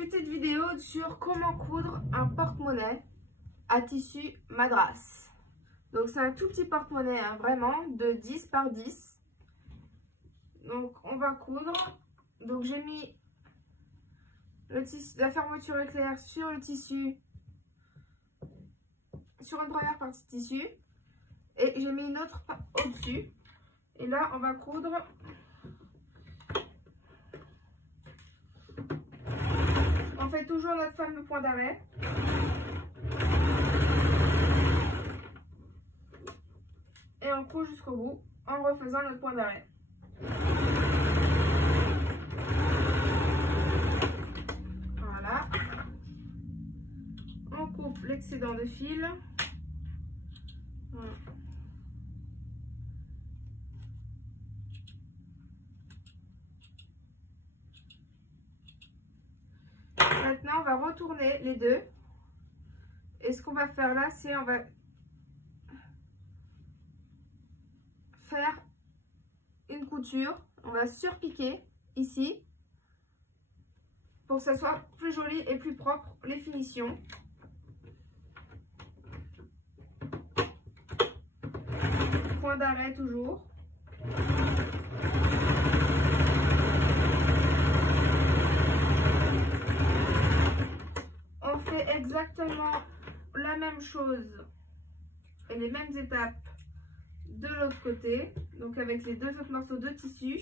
petite vidéo sur comment coudre un porte-monnaie à tissu madras. Donc c'est un tout petit porte-monnaie, hein, vraiment, de 10 par 10. Donc on va coudre. Donc j'ai mis le tissu, la fermeture éclair sur le tissu, sur une première partie de tissu. Et j'ai mis une autre au-dessus. Et là on va coudre. On fait toujours notre fameux point d'arrêt. Et on coud jusqu'au bout en refaisant notre point d'arrêt. Voilà. On coupe l'excédent de fil. Voilà. Maintenant, on va retourner les deux. Et ce qu'on va faire là, c'est on va faire une couture. On va surpiquer ici pour que ça soit plus joli et plus propre les finitions. Point d'arrêt toujours. On fait exactement la même chose et les mêmes étapes de l'autre côté, donc avec les deux autres morceaux de tissu.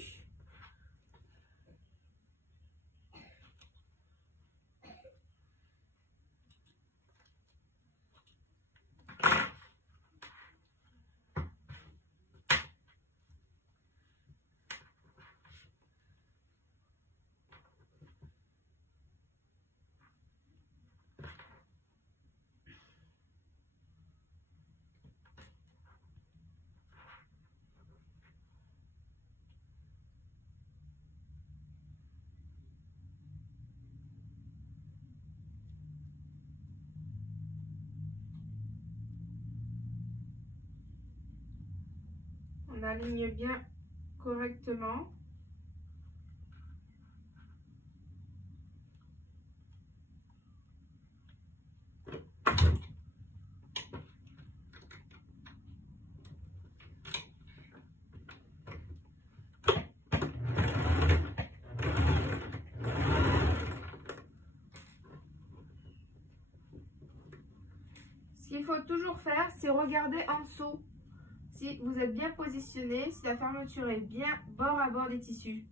On aligne bien correctement. Ce qu'il faut toujours faire, c'est regarder en dessous. Si vous êtes bien positionné, si la fermeture est bien bord à bord des tissus.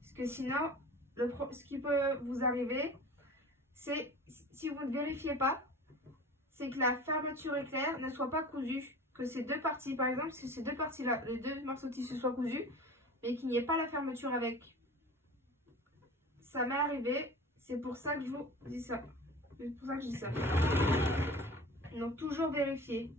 Parce que sinon, ce qui peut vous arriver, c'est, si vous ne vérifiez pas, c'est que la fermeture éclair ne soit pas cousue. Que ces deux parties, par exemple, si ces deux parties-là, les deux morceaux de tissu soient cousus, mais qu'il n'y ait pas la fermeture avec. Ça m'est arrivé, c'est pour ça que je vous dis ça. C'est pour ça que je dis ça. Donc toujours vérifier.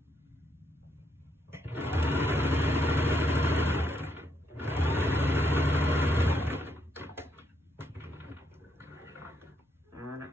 Voilà.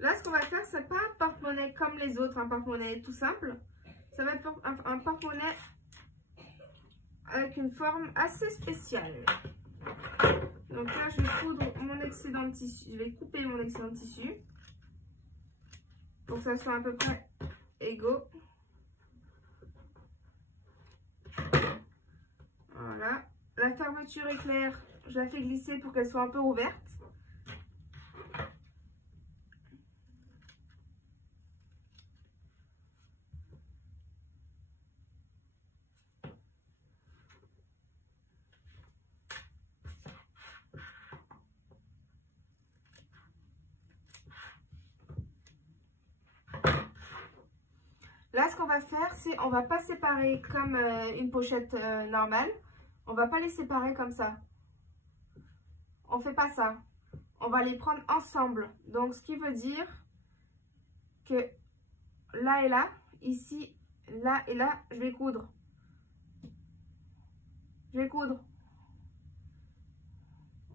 Là, ce qu'on va faire, c'est pas un porte-monnaie comme les autres, un porte-monnaie tout simple. Ça va être un porte-monnaie avec une forme assez spéciale. Donc là, je vais coudre mon excédent de tissu. Je vais couper mon excédent de tissu pour que ça soit à peu près égaux. Voilà. La fermeture éclair, je la fais glisser pour qu'elle soit un peu ouverte. Là, ce qu'on va faire, c'est on va pas séparer comme une pochette normale. On va pas les séparer comme ça. On fait pas ça. On va les prendre ensemble. Donc, ce qui veut dire que là et là, ici, là et là, je vais coudre. Je vais coudre.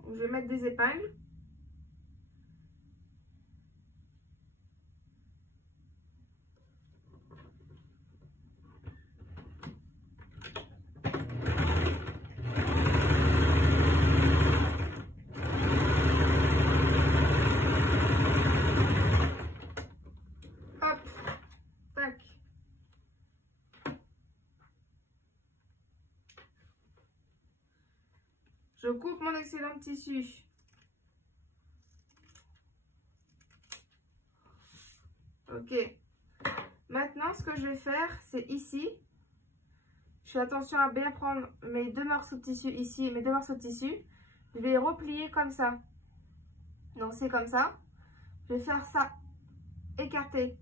Je vais mettre des épingles. Je coupe mon excellent tissu. Ok. Maintenant, ce que je vais faire, c'est ici. Je fais attention à bien prendre mes deux morceaux de tissu ici et mes deux morceaux de tissu. Je vais replier comme ça. Donc, c'est comme ça. Je vais faire ça écarté.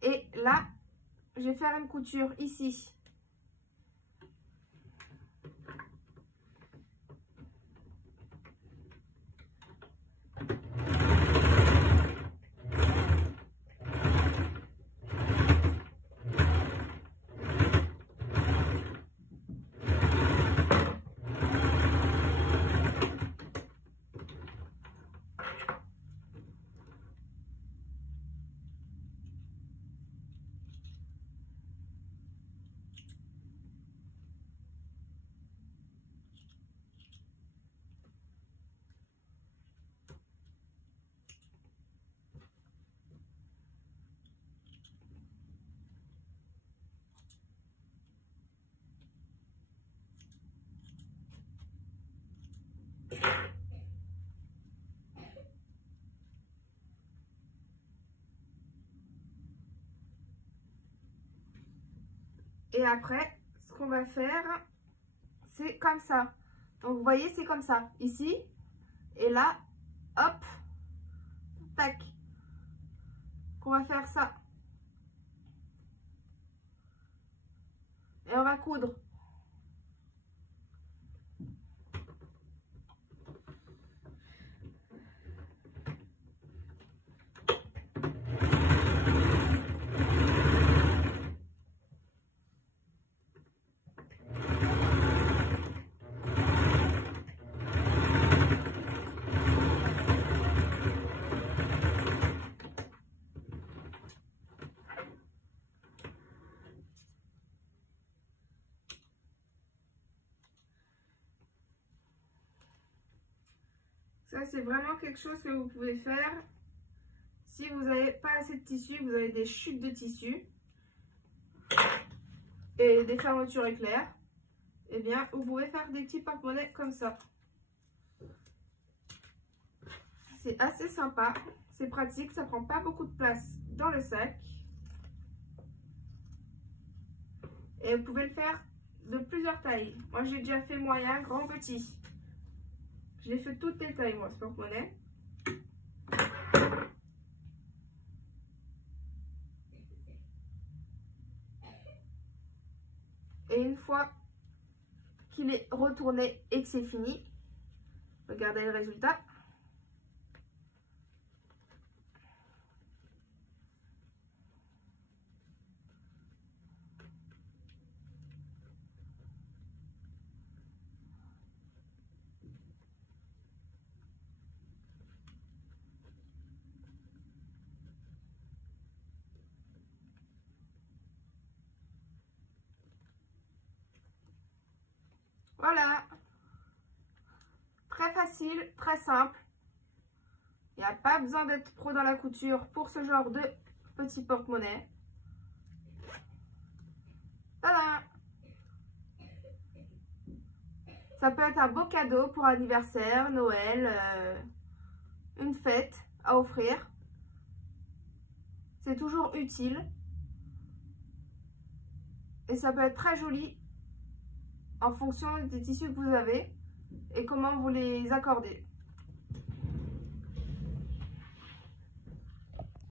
Et là, je vais faire une couture ici. Et après, ce qu'on va faire, c'est comme ça. Donc, vous voyez, c'est comme ça. Ici, et là, hop, tac. On va faire ça. Et on va coudre. Ça, c'est vraiment quelque chose que vous pouvez faire si vous n'avez pas assez de tissu, vous avez des chutes de tissu et des fermetures éclairs. Eh bien, vous pouvez faire des petits porte-monnaies comme ça. C'est assez sympa, c'est pratique, ça prend pas beaucoup de place dans le sac. Et vous pouvez le faire de plusieurs tailles. Moi, j'ai déjà fait moyen, grand, petit. Je l'ai fait toutes les tailles, moi, ce porte-monnaie. Et une fois qu'il est retourné et que c'est fini, regardez le résultat. Voilà, très facile, très simple. Il n'y a pas besoin d'être pro dans la couture pour ce genre de petit porte-monnaie. Voilà. Ça peut être un beau cadeau pour anniversaire, Noël, une fête à offrir. C'est toujours utile. Et ça peut être très joli en fonction des tissus que vous avez et comment vous les accordez.